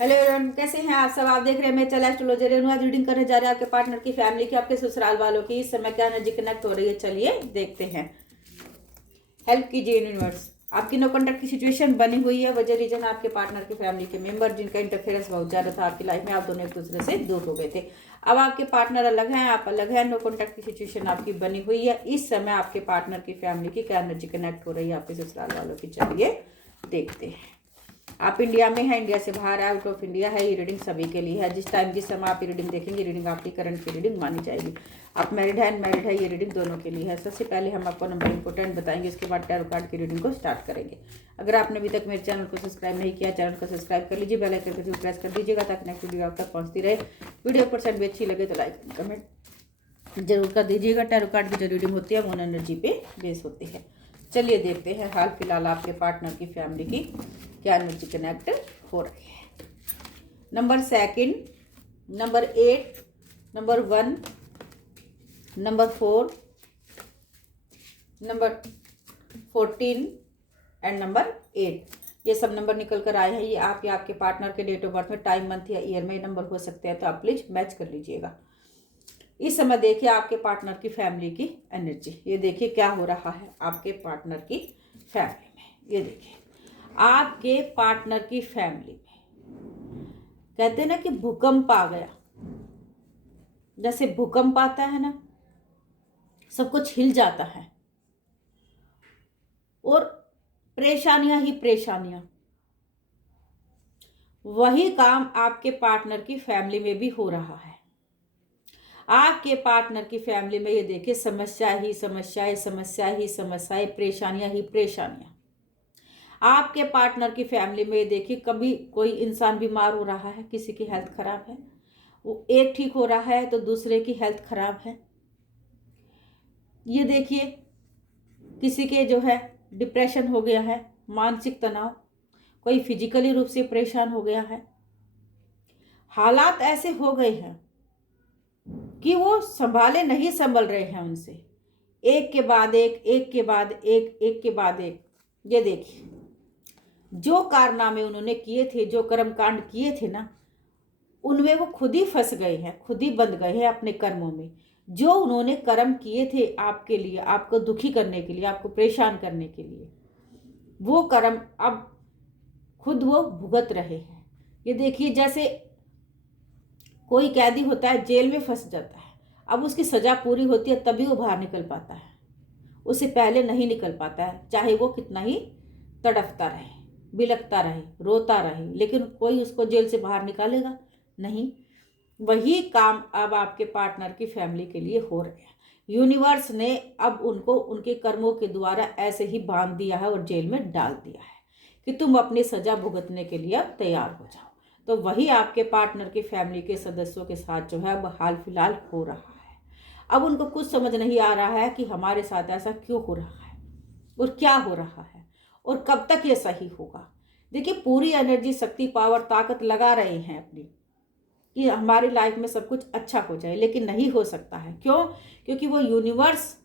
Hello everyone, कैसे हैं आप सब। आप देख रहे हैं मैं चला एस्ट्रोलॉजर आज रीडिंग करने जा रहे हैं आपके पार्टनर की, फैमिली की, आपके ससुराल वालों की। इस समय क्या एनर्जी कनेक्ट हो रही है, चलिए देखते हैं। हेल्प कीजिए यूनिवर्स। आपकी नो कॉन्टैक्ट की सिचुएशन बनी हुई है। वजह रीजन आपके पार्टनर की फैमिली के मेंबर जिनका इंटरफेरेंस बहुत ज़्यादा था आपकी लाइफ में। आप दोनों एक दूसरे से दूर हो गए थे। अब आपके पार्टनर अलग हैं, आप अलग हैं। नो कॉन्टैक्ट की सिचुएशन आपकी बनी हुई है। इस समय आपके पार्टनर की फैमिली की क्या एनर्जी कनेक्ट हो रही है आपके ससुराल वालों की, चलिए देखते हैं। आप इंडिया में हैं, इंडिया से बाहर है, आउट ऑफ इंडिया है, ये रीडिंग सभी के लिए है। जिस टाइम जिस समय आप ये रीडिंग देखेंगे, रीडिंग आपकी करंट की रीडिंग मानी जाएगी। आप मैरिड है, अनमैरिड है, ये रीडिंग दोनों के लिए है। सबसे पहले हम आपको नंबर इंपोर्टेंट बताएंगे, उसके बाद टैरो कार्ड की रीडिंग को स्टार्ट करेंगे। अगर आपने अभी तक मेरे चैनल को सब्सक्राइब नहीं किया, चैनल को सब्सक्राइब कर लीजिए, बेल आइकन को जरूर प्रेस कर दीजिएगा ताकि नेक्स्ट वीडियो आप तक पहुँचती रहे। वीडियो परसेंट भी अच्छी लगे तो लाइक कमेंट जरूर कर दीजिएगा। टैरो कार्ड की जो रीडिंग होती है वो एनर्जी पे बेस होती है। चलिए देखते हैं हाल फिलहाल आपके पार्टनर की फैमिली की क्या एनर्जी कनेक्ट हो रही है। Number 2, number 8, number 1, number 4, number 14 and number 8। ये सब नंबर निकल कर आए हैं। ये आप या आपके पार्टनर के डेट ऑफ बर्थ में, टाइम, मंथ या ईयर में नंबर हो सकते हैं, तो आप प्लीज मैच कर लीजिएगा। इस समय देखिए आपके पार्टनर की फैमिली की एनर्जी। ये देखिए क्या हो रहा है आपके पार्टनर की फैमिली में। ये देखिए आपके पार्टनर की फैमिली में कहते हैं ना कि भूकंप आ गया। जैसे भूकंप आता है ना, सब कुछ हिल जाता है और परेशानियां ही परेशानियां। वही काम आपके पार्टनर की फैमिली में भी हो रहा है। आपके पार्टनर की फैमिली में ये देखिए समस्या ही समस्याएं, समस्या ही समस्याएं, परेशानियां ही परेशानियां। आपके पार्टनर की फैमिली में ये देखिए कभी कोई इंसान बीमार हो रहा है, किसी की हेल्थ खराब है, वो एक ठीक हो रहा है तो दूसरे की हेल्थ खराब है। ये देखिए किसी के जो है डिप्रेशन हो गया है, मानसिक तनाव, कोई फिजिकली रूप से परेशान हो गया है। हालात ऐसे हो गए हैं कि वो संभाले नहीं संभल रहे हैं उनसे। एक के बाद एक, एक के बाद एक, एक के बाद एक। ये देखिए जो कारनामे उन्होंने किए थे, जो कर्मकांड किए थे ना, उनमें वो खुद ही फंस गए हैं, खुद ही बंध गए हैं अपने कर्मों में। जो उन्होंने कर्म किए थे आपके लिए, आपको दुखी करने के लिए, आपको परेशान करने के लिए, वो कर्म अब खुद वो भुगत रहे हैं। ये देखिए जैसे कोई कैदी होता है, जेल में फंस जाता है, अब उसकी सजा पूरी होती है तभी वो बाहर निकल पाता है, उससे पहले नहीं निकल पाता है। चाहे वो कितना ही तड़फता रहे, बिलखता रहे, रोता रहे, लेकिन कोई उसको जेल से बाहर निकालेगा नहीं। वही काम अब आपके पार्टनर की फैमिली के लिए हो रहे हैं। यूनिवर्स ने अब उनको उनके कर्मों के द्वारा ऐसे ही बांध दिया है और जेल में डाल दिया है कि तुम अपनी सजा भुगतने के लिए अब तैयार हो जाओ। तो वही आपके पार्टनर की फैमिली के सदस्यों के साथ जो है अब हाल फिलहाल हो रहा है। अब उनको कुछ समझ नहीं आ रहा है कि हमारे साथ ऐसा क्यों हो रहा है और क्या हो रहा है और कब तक ये सही होगा। देखिए पूरी एनर्जी, शक्ति, पावर, ताकत लगा रहे हैं अपनी कि हमारी लाइफ में सब कुछ अच्छा हो जाए, लेकिन नहीं हो सकता है। क्यों? क्योंकि वो यूनिवर्स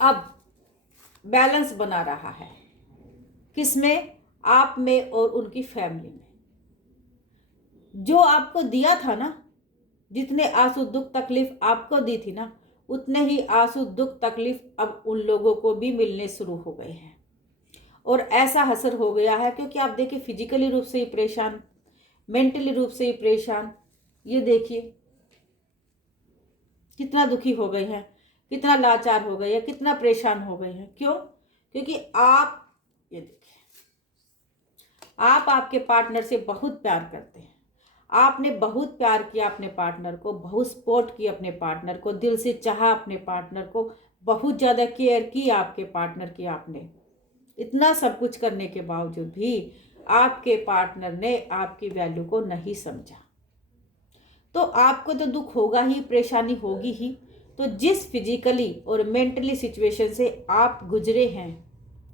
अब बैलेंस बना रहा है। किसमें? आप में और उनकी फैमिली में। जो आपको दिया था ना, जितने आंसू दुख तकलीफ आपको दी थी ना, उतने ही आंसू दुख तकलीफ अब उन लोगों को भी मिलने शुरू हो गए हैं। और ऐसा असर हो गया है क्योंकि आप देखिए फिजिकली रूप से ही परेशान, मेंटली रूप से ही परेशान। ये देखिए कितना दुखी हो गए हैं, कितना लाचार हो गए हैं, कितना परेशान हो गए हैं। क्यों? क्योंकि आप, ये देखिए आप आपके पार्टनर से बहुत प्यार करते हैं। आपने बहुत प्यार किया अपने पार्टनर को, बहुत सपोर्ट किया अपने पार्टनर को, दिल से चाहा अपने पार्टनर को, बहुत ज़्यादा केयर की आपके पार्टनर की आपने। इतना सब कुछ करने के बावजूद भी आपके पार्टनर ने आपकी वैल्यू को नहीं समझा। तो आपको तो दुख होगा ही, परेशानी होगी ही। तो जिस फिजिकली और मेंटली सिचुएशन से आप गुजरे हैं,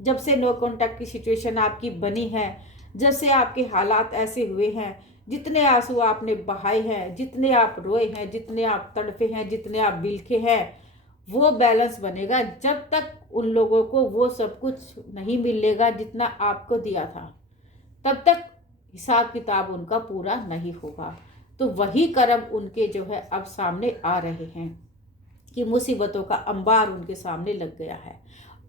जब से नो कॉन्टैक्ट की सिचुएशन आपकी बनी है, जब से आपके हालात ऐसे हुए हैं, जितने आंसू आपने बहाए हैं, जितने आप रोए हैं, जितने आप तड़फे हैं, जितने आप बिलखे हैं, वो बैलेंस बनेगा जब तक उन लोगों को वो सब कुछ नहीं मिलेगा जितना आपको दिया था। तब तक हिसाब किताब उनका पूरा नहीं होगा। तो वही कर्म उनके जो है अब सामने आ रहे हैं कि मुसीबतों का अंबार उनके सामने लग गया है।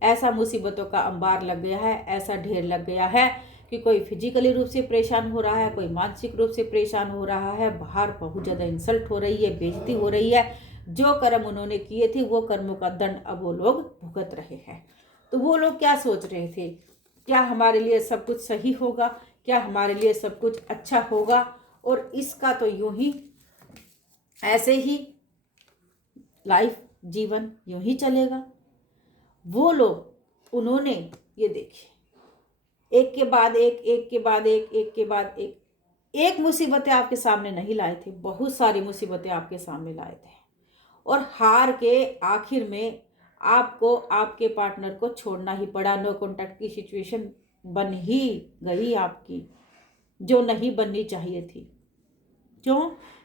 ऐसा मुसीबतों का अंबार लग गया है, ऐसा ढेर लग गया है कि कोई फिजिकली रूप से परेशान हो रहा है, कोई मानसिक रूप से परेशान हो रहा है, बाहर बहुत ज़्यादा इंसल्ट हो रही है, बेइज्जती हो रही है। जो कर्म उन्होंने किए थे वो कर्मों का दंड अब वो लोग भुगत रहे हैं। तो वो लोग क्या सोच रहे थे, क्या हमारे लिए सब कुछ सही होगा, क्या हमारे लिए सब कुछ अच्छा होगा, और इसका तो यूं ही ऐसे ही लाइफ जीवन यूं ही चलेगा। वो लोग उन्होंने ये देखिए एक के बाद एक के बाद एक के बाद एक मुसीबतें आपके सामने नहीं लाए थे, बहुत सारी मुसीबतें आपके सामने लाए थे। और हार के आखिर में आपको आपके पार्टनर को छोड़ना ही पड़ा। नो कॉन्टैक्ट की सिचुएशन बन ही गई आपकी, जो नहीं बननी चाहिए थी। क्यों?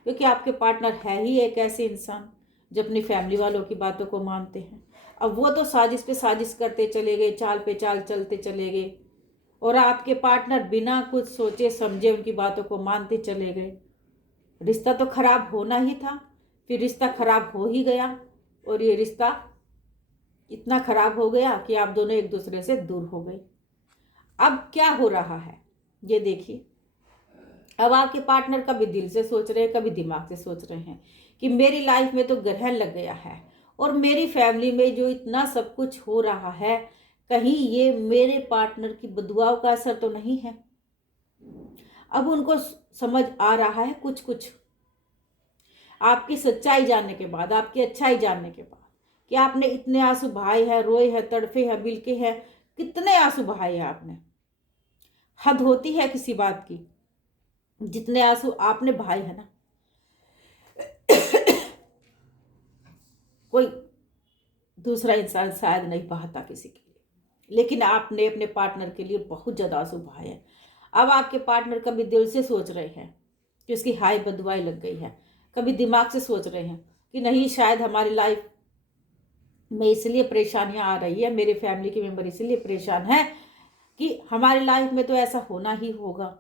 क्योंकि आपके पार्टनर है ही एक ऐसे इंसान जो अपनी फैमिली वालों की बातों को मानते हैं। अब वो तो साजिश पे साजिश करते चले गए, चाल पे चाल चलते चले गए, और आपके पार्टनर बिना कुछ सोचे समझे उनकी बातों को मानते चले गए। रिश्ता तो खराब होना ही था, फिर रिश्ता खराब हो ही गया, और ये रिश्ता इतना खराब हो गया कि आप दोनों एक दूसरे से दूर हो गए। अब क्या हो रहा है ये देखिए। अब आपके पार्टनर कभी दिल से सोच रहे हैं, कभी दिमाग से सोच रहे हैं कि मेरी लाइफ में तो ग्रहण लग गया है, और मेरी फैमिली में जो इतना सब कुछ हो रहा है, कहीं ये मेरे पार्टनर की बदुआओं का असर तो नहीं है। अब उनको समझ आ रहा है कुछ कुछ आपकी सच्चाई जानने के बाद, आपकी अच्छाई जानने के बाद, कि आपने इतने आंसू बहाए हैं, रोए हैं, तड़फे हैं, बिलके हैं। कितने आंसू बहाए हैं आपने, हद होती है किसी बात की। जितने आंसू आपने बहाए हैं ना, कोई दूसरा इंसान शायद नहीं बहाता किसी के लिए, लेकिन आपने अपने पार्टनर के लिए बहुत ज़्यादा आंसू बहाए हैं। अब आपके पार्टनर कभी दिल से सोच रहे हैं कि उसकी हाय बदुआई लग गई है, कभी दिमाग से सोच रहे हैं कि नहीं शायद हमारी लाइफ में इसलिए परेशानियां आ रही है, मेरे फैमिली के मेंबर इसलिए परेशान है कि हमारी लाइफ में तो ऐसा होना ही होगा।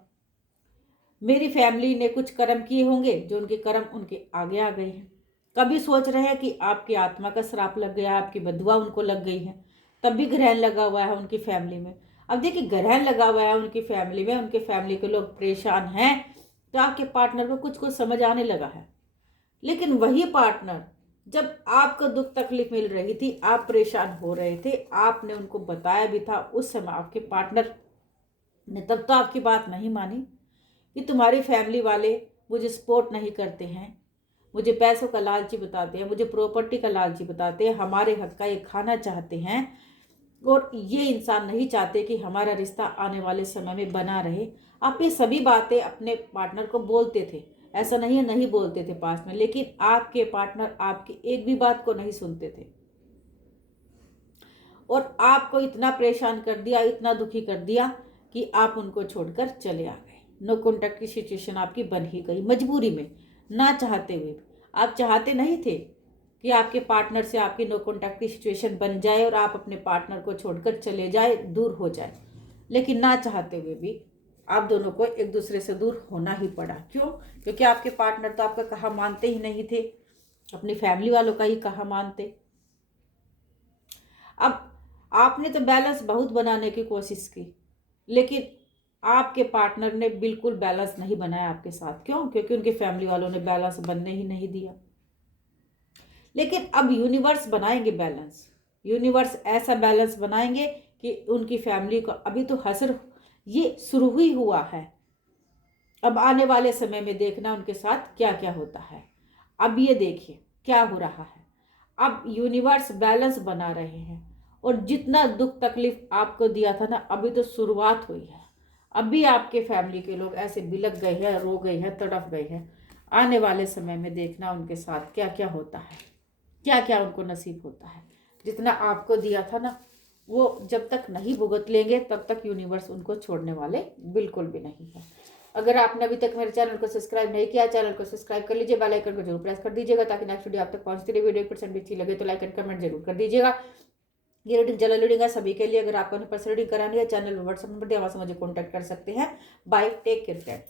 मेरी फैमिली ने कुछ कर्म किए होंगे जो उनके कर्म उनके आगे आ गए हैं। कभी सोच रहे हैं कि आपकी आत्मा का श्राप लग गया, आपकी बदुआ उनको लग गई है, तब भी ग्रहण लगा हुआ है उनकी फैमिली में। अब देखिए ग्रहण लगा हुआ है उनकी फैमिली में, उनके फैमिली के लोग परेशान हैं, तो आपके पार्टनर को कुछ कुछ समझ आने लगा है। लेकिन वही पार्टनर जब आपको दुख तकलीफ मिल रही थी, आप परेशान हो रहे थे, आपने उनको बताया भी था, उस समय आपके पार्टनर ने तब तो आपकी बात नहीं मानी कि तुम्हारी फैमिली वाले मुझे सपोर्ट नहीं करते हैं, मुझे पैसों का लालची बताते हैं, मुझे प्रॉपर्टी का लालची बताते हैं, हमारे हक का ये खाना चाहते हैं, और ये इंसान नहीं चाहते कि हमारा रिश्ता आने वाले समय में बना रहे। आप ये सभी बातें अपने पार्टनर को बोलते थे, ऐसा नहीं है नहीं बोलते थे पास में, लेकिन आपके पार्टनर आपकी एक भी बात को नहीं सुनते थे, और आपको इतना परेशान कर दिया, इतना दुखी कर दिया कि आप उनको छोड़कर चले आ गए। नो कॉन्टैक्ट की सिचुएशन आपकी बन ही गई, मजबूरी में, ना चाहते हुए। आप चाहते नहीं थे कि आपके पार्टनर से आपकी नो कॉन्टैक्ट की सिचुएशन बन जाए और आप अपने पार्टनर को छोड़कर चले जाए, दूर हो जाए, लेकिन ना चाहते हुए भी आप दोनों को एक दूसरे से दूर होना ही पड़ा। क्यों? क्योंकि आपके पार्टनर तो आपका कहा मानते ही नहीं थे, अपनी फैमिली वालों का ही कहा मानते। अब आपने तो बैलेंस बहुत बनाने की कोशिश की, लेकिन आपके पार्टनर ने बिल्कुल बैलेंस नहीं बनाया आपके साथ। क्यों? क्योंकि उनके फैमिली वालों ने बैलेंस बनने ही नहीं दिया। लेकिन अब यूनिवर्स बनाएंगे बैलेंस, यूनिवर्स ऐसा बैलेंस बनाएंगे कि उनकी फैमिली को, अभी तो हसर ये शुरू ही हुआ है, अब आने वाले समय में देखना उनके साथ क्या क्या होता है। अब ये देखिए क्या हो रहा है, अब यूनिवर्स बैलेंस बना रहे हैं, और जितना दुख तकलीफ आपको दिया था ना, अभी तो शुरुआत हुई है। अभी आपके फैमिली के लोग ऐसे बिलक गए हैं, रो गए हैं, तड़प गए हैं। आने वाले समय में देखना उनके साथ क्या क्या होता है, क्या क्या उनको नसीब होता है। जितना आपको दिया था ना, वो जब तक नहीं भुगत लेंगे तब तक यूनिवर्स उनको छोड़ने वाले बिल्कुल भी नहीं है। अगर आपने अभी तक मेरे चैनल को सब्सक्राइब नहीं किया, चैनल को सब्सक्राइब कर लीजिए, बेल आइकन को जरूर प्रेस कर दीजिएगा ताकि नेक्स्ट वीडियो आप तक पहुंचती रहे। वीडियो % भी अच्छी लगे तो लाइक एंड कमेंट जरूर कर दीजिएगा। ये रीडिंग जनरल रीडिंग है सभी के लिए। अगर आपको पर्सनल रीडिंग करानी है चैनल पर व्हाट्सएप नंबर दिया, वहां से मुझे कॉन्टैक्ट कर सकते हैं। Bye, take care friend.